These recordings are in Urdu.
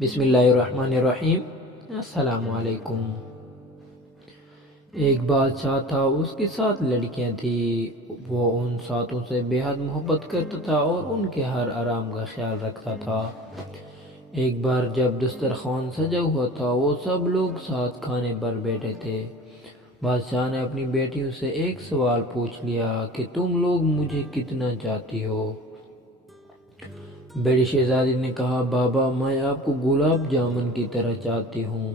بسم اللہ الرحمن الرحیم۔ السلام علیکم۔ ایک بادشاہ تھا، اس کے 7 لڑکیاں تھیں۔ وہ ان 7 سے بے حد محبت کرتا تھا اور ان کے ہر آرام کا خیال رکھتا تھا۔ ایک بار جب دسترخوان سجا ہوا تھا، وہ سب لوگ ساتھ کھانے پر بیٹھے تھے۔ بادشاہ نے اپنی بیٹیوں سے ایک سوال پوچھ لیا کہ تم لوگ مجھے کتنا چاہتی ہو؟ بڑی شہزادی نے کہا، بابا میں آپ کو گلاب جامن کی طرح چاہتی ہوں۔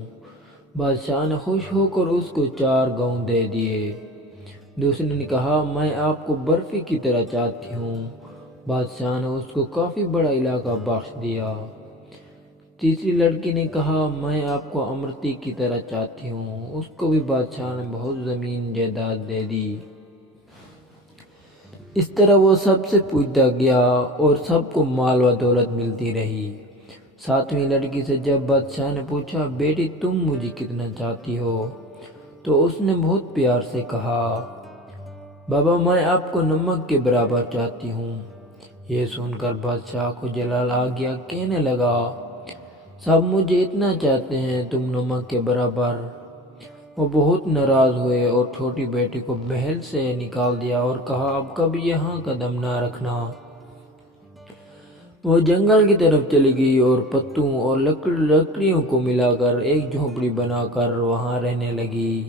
بادشاہ نے خوش ہو کر اس کو 4 گاؤں دے دیے۔ دوسری نے کہا، میں آپ کو برفی کی طرح چاہتی ہوں۔ بادشاہ نے اس کو کافی بڑا علاقہ بخش دیا۔ تیسری لڑکی نے کہا، میں آپ کو امرتی کی طرح چاہتی ہوں۔ اس کو بھی بادشاہ نے بہت زمین جائیداد دے دی۔ اس طرح وہ سب سے پوچھتا گیا اور سب کو مال و دولت ملتی رہی۔ 7ویں لڑکی سے جب بادشاہ نے پوچھا، بیٹی تم مجھے کتنا چاہتی ہو؟ تو اس نے بہت پیار سے کہا، بابا میں آپ کو نمک کے برابر چاہتی ہوں۔ یہ سن کر بادشاہ کو جلال آ گیا، کہنے لگا، سب مجھے اتنا چاہتے ہیں، تم نمک کے برابر۔ وہ بہت ناراض ہوئے اور چھوٹی بیٹی کو محل سے نکال دیا اور کہا، اب کبھی یہاں قدم نہ رکھنا۔ وہ جنگل کی طرف چلی گئی اور پتوں اور لکڑیوں کو ملا کر ایک جھونپڑی بنا کر وہاں رہنے لگی۔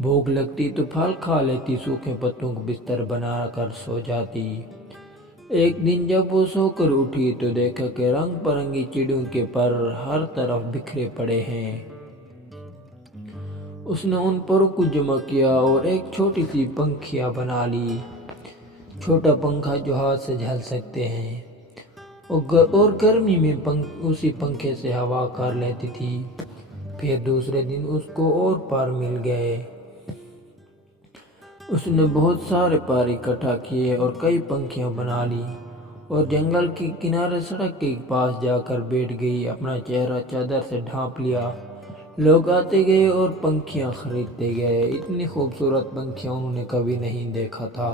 بھوک لگتی تو پھل کھا لیتی، سوکھے پتوں کو بستر بنا کر سو جاتی۔ ایک دن جب وہ سو کر اٹھی تو دیکھا کہ رنگ برنگی چڑیوں کے پر ہر طرف بکھرے پڑے ہیں۔ اس نے ان پروں کو جمع کیا اور ایک چھوٹی سی پنکھیاں بنا لی، چھوٹا پنکھا جو ہاتھ سے جھل سکتے ہیں، اور گرمی میں اسی پنکھے سے ہوا کر لیتی تھی۔ پھر دوسرے دن اس کو اور پر مل گئے۔ اس نے بہت سارے پر اکٹھا کیے اور کئی پنکھیاں بنا لی اور جنگل کے کنارے سڑک کے پاس جا کر بیٹھ گئی، اپنا چہرہ چادر سے ڈھانپ لیا۔ لوگ آتے گئے اور پنکھیاں خریدتے گئے۔ اتنی خوبصورت پنکھیاں انہوں نے کبھی نہیں دیکھا تھا۔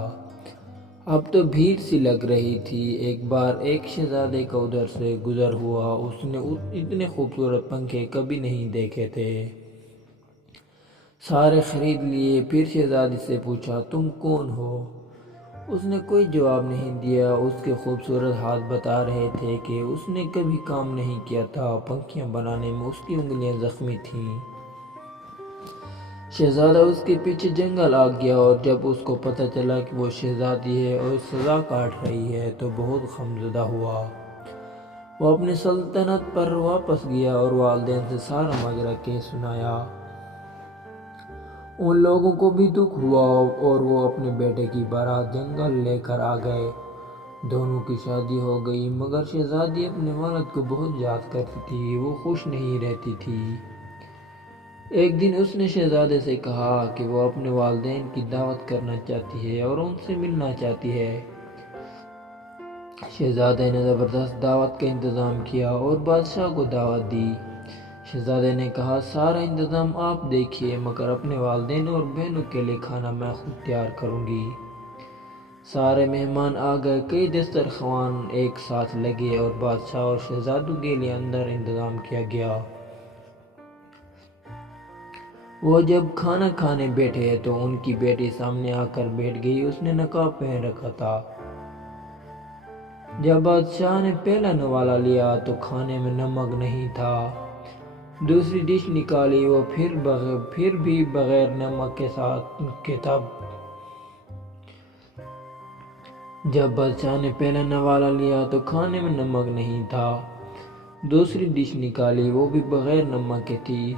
اب تو بھیڑ سی لگ رہی تھی۔ ایک بار ایک شہزادے کا ادھر سے گزر ہوا، اس نے اتنے خوبصورت پنکھے کبھی نہیں دیکھے تھے۔ سارے خرید لیے۔ پھر شہزادی سے پوچھا، تم کون ہو؟ اس نے کوئی جواب نہیں دیا۔ اس کے خوبصورت ہاتھ بتا رہے تھے کہ اس نے کبھی کام نہیں کیا تھا، پنکھیاں بنانے میں اس کی انگلیاں زخمی تھیں۔ شہزادہ اس کے پیچھے جنگل آ گیا اور جب اس کو پتہ چلا کہ وہ شہزادی ہے اور سزا کاٹ رہی ہے تو بہت غمزدہ ہوا۔ وہ اپنی سلطنت پر واپس گیا اور والدین سے سارا ماجرا کہہ سنایا۔ ان لوگوں کو بھی دکھ ہوا اور وہ اپنے بیٹے کی بارات جنگل لے کر آ گئے۔ دونوں کی شادی ہو گئی، مگر شہزادی اپنے والد کو بہت یاد کرتی تھی، وہ خوش نہیں رہتی تھی۔ ایک دن اس نے شہزادے سے کہا کہ وہ اپنے والدین کی دعوت کرنا چاہتی ہے اور ان سے ملنا چاہتی ہے۔ شہزادے نے زبردست دعوت کا انتظام کیا اور بادشاہ کو دعوت دی۔ شہزادے نے کہا، سارا انتظام آپ دیکھیے، مگر اپنے والدین اور بہنوں کے لیے کھانا میں خود تیار کروں گی۔ سارے مہمان آ گئے، کئی دسترخوان ایک ساتھ لگے اور بادشاہ اور شہزادوں کے لیے اندر انتظام کیا گیا۔ وہ جب کھانا کھانے بیٹھے تو ان کی بیٹی سامنے آ کر بیٹھ گئی، اس نے نقاب پہن رکھا تھا۔ جب بادشاہ نے پہلا نوالا لیا تو کھانے میں نمک نہیں تھا۔ دوسری ڈش نکالی، وہ پھر بھی بغیر نمک کے تھا۔ جب بادشاہ نے پہلا نوالا لیا تو کھانے میں نمک نہیں تھا۔ دوسری ڈش نکالی، وہ بھی بغیر نمک کے تھی۔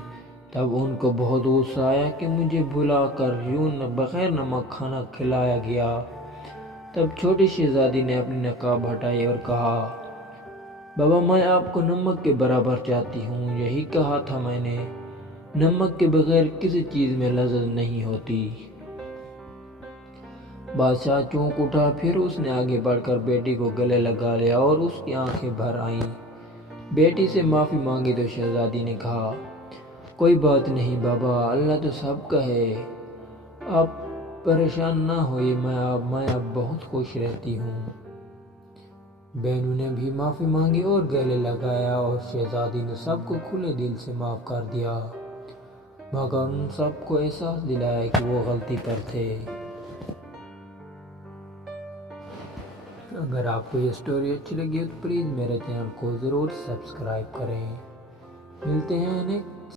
تب ان کو بہت غصہ آیا کہ مجھے بھلا کر یوں بغیر نمک کھانا کھلایا گیا۔ تب چھوٹی شہزادی نے اپنی نقاب ہٹائی اور کہا، بابا میں آپ کو نمک کے برابر چاہتی ہوں، یہی کہا تھا میں نے، نمک کے بغیر کسی چیز میں لذت نہیں ہوتی۔ بادشاہ چونک اٹھا، پھر اس نے آگے بڑھ کر بیٹی کو گلے لگا لیا اور اس کی آنکھیں بھر آئیں۔ بیٹی سے معافی مانگی تو شہزادی نے کہا، کوئی بات نہیں بابا، اللہ تو سب کا ہے، آپ پریشان نہ ہوئے، میں اب بہت خوش رہتی ہوں۔ بینو نے بھی معافی مانگی اور گلے لگایا اور شہزادی نے سب کو کھلے دل سے معاف کر دیا، مگر ان سب کو احساس دلایا کہ وہ غلطی پر تھے۔ اگر آپ کو یہ سٹوری اچھی لگی تو پلیز میرے چینل کو ضرور سبسکرائب کریں۔ ملتے ہیں